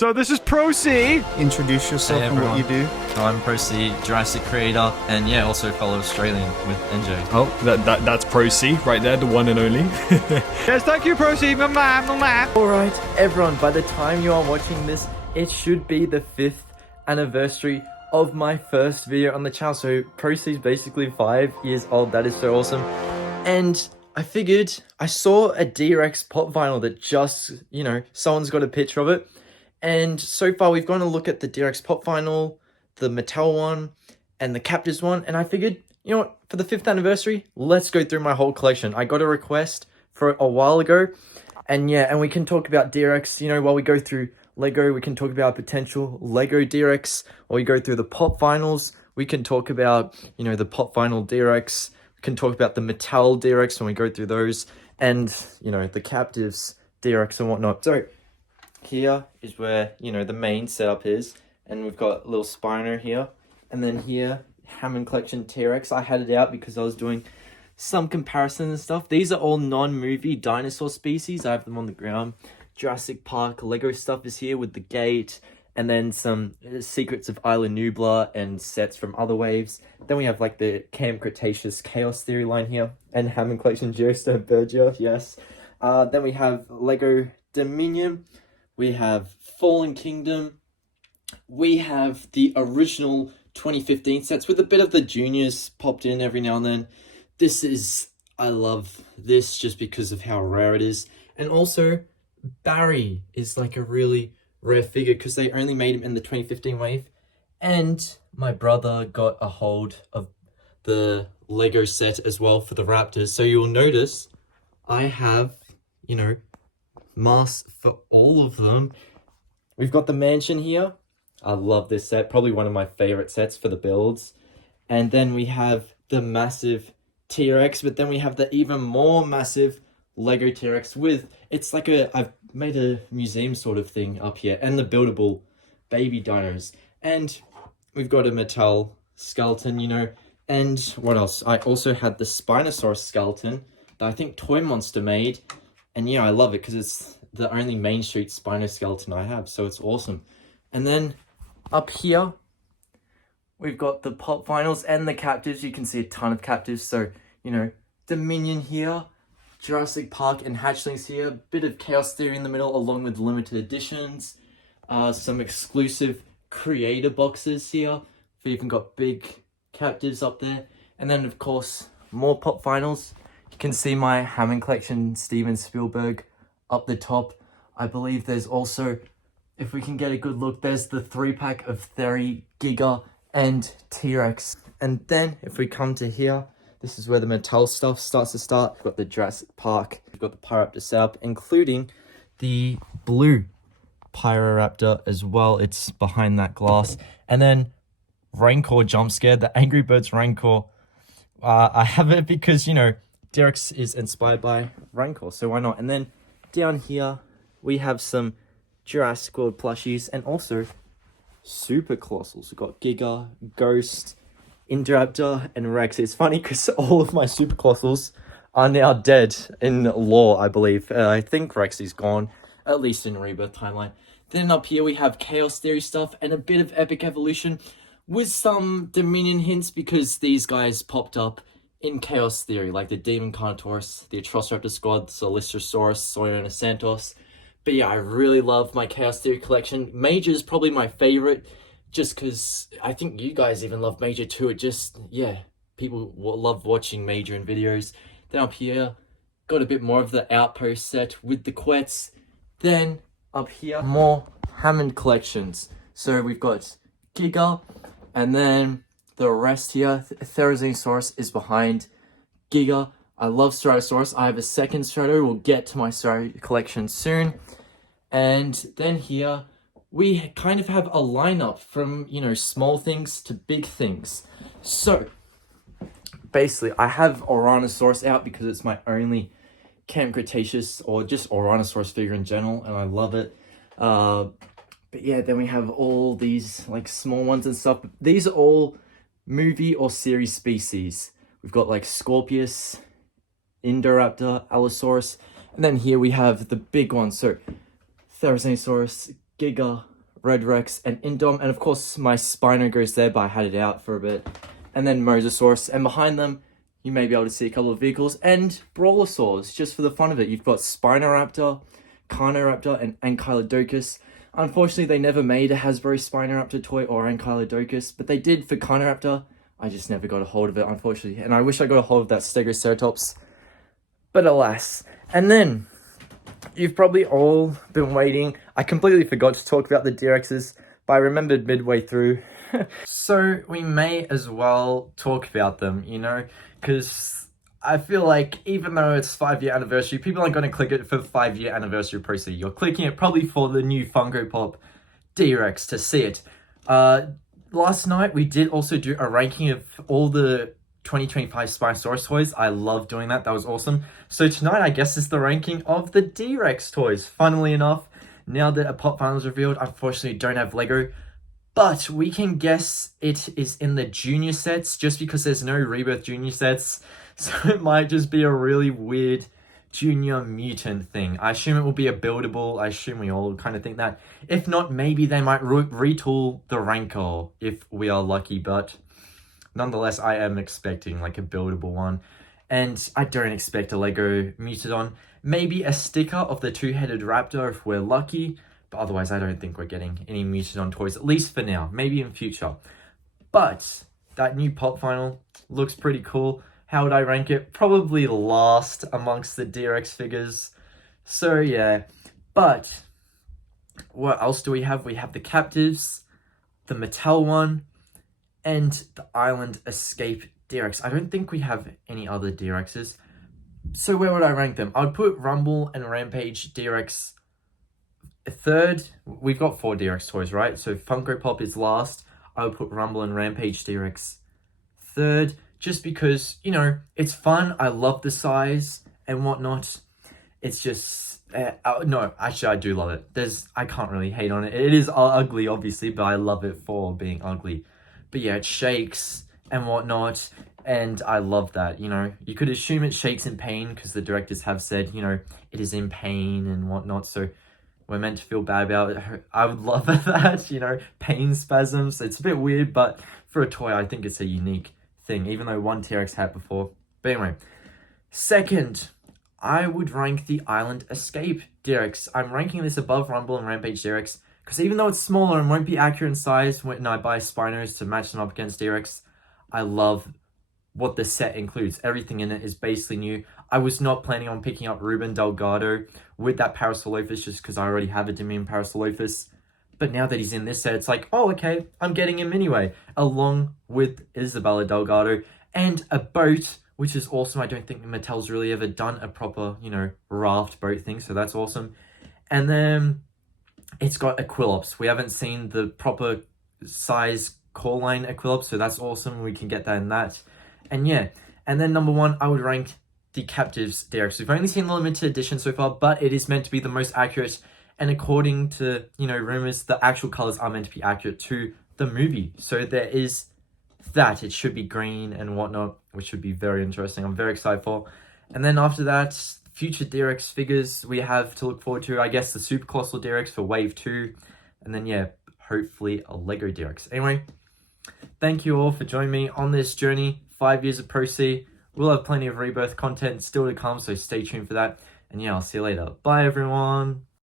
So this is ProC. Introduce yourself and what you do. I'm ProC, Jurassic creator, and yeah, also fellow Australian with NJ. Oh, that's ProC right there, the one and only. Yes, thank you, ProC, my man. Alright, everyone, by the time you are watching this, it should be the 5th anniversary of my first video on the channel. So ProC is basically 5 years old. That is so awesome. And I figured, I saw a D Rex pop vinyl that just, someone's got a picture of it. And so far we've gone to look at the D Rex pop vinyl, the Mattel one, and the Captivz one. And I figured, you know what, for the 5th anniversary, let's go through my whole collection. I got a request for a while ago. And yeah, and we can talk about D Rex, while we go through Lego, we can talk about potential Lego D Rex. While we go through the pop vinyls, we can talk about, the pop vinyl D Rex. We can talk about the Mattel D Rex when we go through those. And, the Captivz D Rex and whatnot. So here is where, the main setup is. And we've got a little Spino here. And then here, Hammond Collection T-Rex. I had it out because I was doing some comparisons and stuff. These are all non-movie dinosaur species. I have them on the ground. Jurassic Park Lego stuff is here with the gate. And then some Secrets of Isla Nublar and sets from other waves. Then we have like the Camp Cretaceous Chaos Theory line here. And Hammond Collection Geostone Berger, yes. Then we have Lego Dominion. We have Fallen Kingdom. We have the original 2015 sets with a bit of the juniors popped in every now and then. I love this just because of how rare it is. And also, Barry is like a really rare figure because they only made him in the 2015 wave. And my brother got a hold of the Lego set as well for the Raptors. So you'll notice I have, masks for all of them. We've got the mansion here. I love this set. Probably one of my favorite sets for the builds. And then we have the massive T-Rex, but then we have the even more massive Lego T-Rex with, it's like I've made a museum sort of thing up here, and the buildable baby dinos. And we've got a Mattel skeleton, and what else? I also had the Spinosaurus skeleton that I think Toy Monster made. And yeah, I love it because it's the only Main Street Spino skeleton I have, so it's awesome. And then up here, we've got the pop vinyls and the Captivz. You can see a ton of Captivz. So, Dominion here, Jurassic Park and Hatchlings here. Bit of Chaos Theory in the middle along with limited editions. Some exclusive creator boxes here. We've even got big Captivz up there. And then, of course, more pop vinyls. You can see my Hammond Collection Steven Spielberg up the top. I believe there's also, if we can get a good look, there's the 3-pack of Theory, Giga, and T-Rex. And then, if we come to here, this is where the Mattel stuff starts to start. We've got the Jurassic Park, we've got the Pyroraptor setup, including the blue Pyroraptor as well. It's behind that glass. And then, Rancor Jump Scare, the Angry Birds Rancor. I have it because, D Rex is inspired by Rancor, so why not? And then, down here, we have some Jurassic World plushies and also Super Colossals. We've got Giga, Ghost, Indoraptor, and Rex. It's funny because all of my Super Colossals are now dead in lore, I believe. I think Rex is gone, at least in Rebirth timeline. Then up here we have Chaos Theory stuff and a bit of Epic Evolution with some Dominion hints because these guys popped up in Chaos Theory, like the Demon Carnotaurus, the Atrociraptor Squad, Silistosaurus, Soriona Santos. But yeah, I really love my Chaos Theory collection. Major is probably my favorite, just because I think you guys even love Major too. It just, yeah, people love watching Major in videos. Then up here, got a bit more of the Outpost set with the Quets. Then up here, more Hammond collections. So we've got Giga, and then the rest here, Therizinosaurus is behind Giga. I love Stratosaurus. I have a second Strato. We'll get to my Strato collection soon. And then here, we kind of have a lineup from, small things to big things. So, basically, I have Oranosaurus out because it's my only Camp Cretaceous or just Oranosaurus figure in general, and I love it. But yeah, then we have all these, small ones and stuff. These are all movie or series species. We've got, Scorpius, Indoraptor, Allosaurus, and then here we have the big ones. So, Therizinosaurus, Giga, Red Rex, and Indom. And of course, my Spino goes there, but I had it out for a bit. And then Mosasaurus. And behind them, you may be able to see a couple of vehicles. And Brawlasaurs, just for the fun of it. You've got Spinoraptor, Carnoraptor, and Ankylodocus. Unfortunately, they never made a Hasbro Spinoraptor toy or Ankylodocus, but they did for Carnoraptor. I just never got a hold of it, unfortunately. And I wish I got a hold of that Stegoceratops. But alas. And then, you've probably all been waiting. I completely forgot to talk about the D-Rexes, but I remembered midway through. So, we may as well talk about them, you know? Because I feel like even though it's 5-year anniversary, people aren't going to click it for 5-year anniversary ProC. You're clicking it probably for the new Funko Pop D-Rex to see it. Last night, we did also do a ranking of all the 2025 Spinosaurus toys. I love doing that. That was awesome. So tonight, I guess, is the ranking of the D-Rex toys. Funnily enough, now that a pop final is revealed, unfortunately, don't have Lego. But we can guess it is in the junior sets just because there's no Rebirth junior sets. So it might just be a really weird junior mutant thing. I assume it will be a buildable. I assume we all kind of think that. If not, maybe they might retool the Rancor if we are lucky. But nonetheless, I am expecting like a buildable one. And I don't expect a Lego Mutodon. Maybe a sticker of the two-headed raptor if we're lucky. But otherwise, I don't think we're getting any Mutodon toys, at least for now. Maybe in future. But that new pop final looks pretty cool. How would I rank it? Probably last amongst the D-Rex figures. So yeah, but what else do we have? We have the Captivz, the Mattel one, and the Island Escape D-Rex. I don't think we have any other D-Rexes. So where would I rank them? I would put Rumble and Rampage D-Rex third. We've got 4 D-Rex toys, right? So Funko Pop is last. I would put Rumble and Rampage D-Rex third. Just because, you know, it's fun. I love the size and whatnot. It's just, no, actually I do love it. I can't really hate on it. It is ugly, obviously, but I love it for being ugly. But yeah, it shakes and whatnot. And I love that, you know. You could assume it shakes in pain because the directors have said, you know, it is in pain and whatnot. So we're meant to feel bad about it. I would love that, you know, pain spasms. It's a bit weird, but for a toy, I think it's a unique thing, even though one T-Rex had before. But anyway, second, I would rank the Island Escape D-Rex. I'm ranking this above Rumble and Rampage D-Rex because even though it's smaller and won't be accurate in size when I buy Spinos to match them up against D-Rex, I love what the set includes. Everything in it is basically new. I was not planning on picking up Ruben Delgado with that Parasaurolophus just because I already have a Dominion Parasaurolophus. But now that he's in this set, it's like, oh, okay, I'm getting him anyway, along with Isabella Delgado and a boat, which is awesome. I don't think Mattel's really ever done a proper, you know, raft boat thing, so that's awesome. And then it's got Aquilops. We haven't seen the proper size core line Aquilops, so that's awesome. We can get that in that. And yeah, and then number 1, I would rank the Captivz D Rex. We've only seen the limited edition so far, but it is meant to be the most accurate. And according to, you know, rumors, the actual colors are meant to be accurate to the movie. So there is that. It should be green and whatnot, which should be very interesting. I'm very excited for. And then after that, future D-Rex figures we have to look forward to. I guess the Super Colossal D-Rex for Wave 2. And then, yeah, hopefully a Lego D-Rex. Anyway, thank you all for joining me on this journey. 5 years of ProC. We'll have plenty of Rebirth content still to come, so stay tuned for that. And yeah, I'll see you later. Bye, everyone.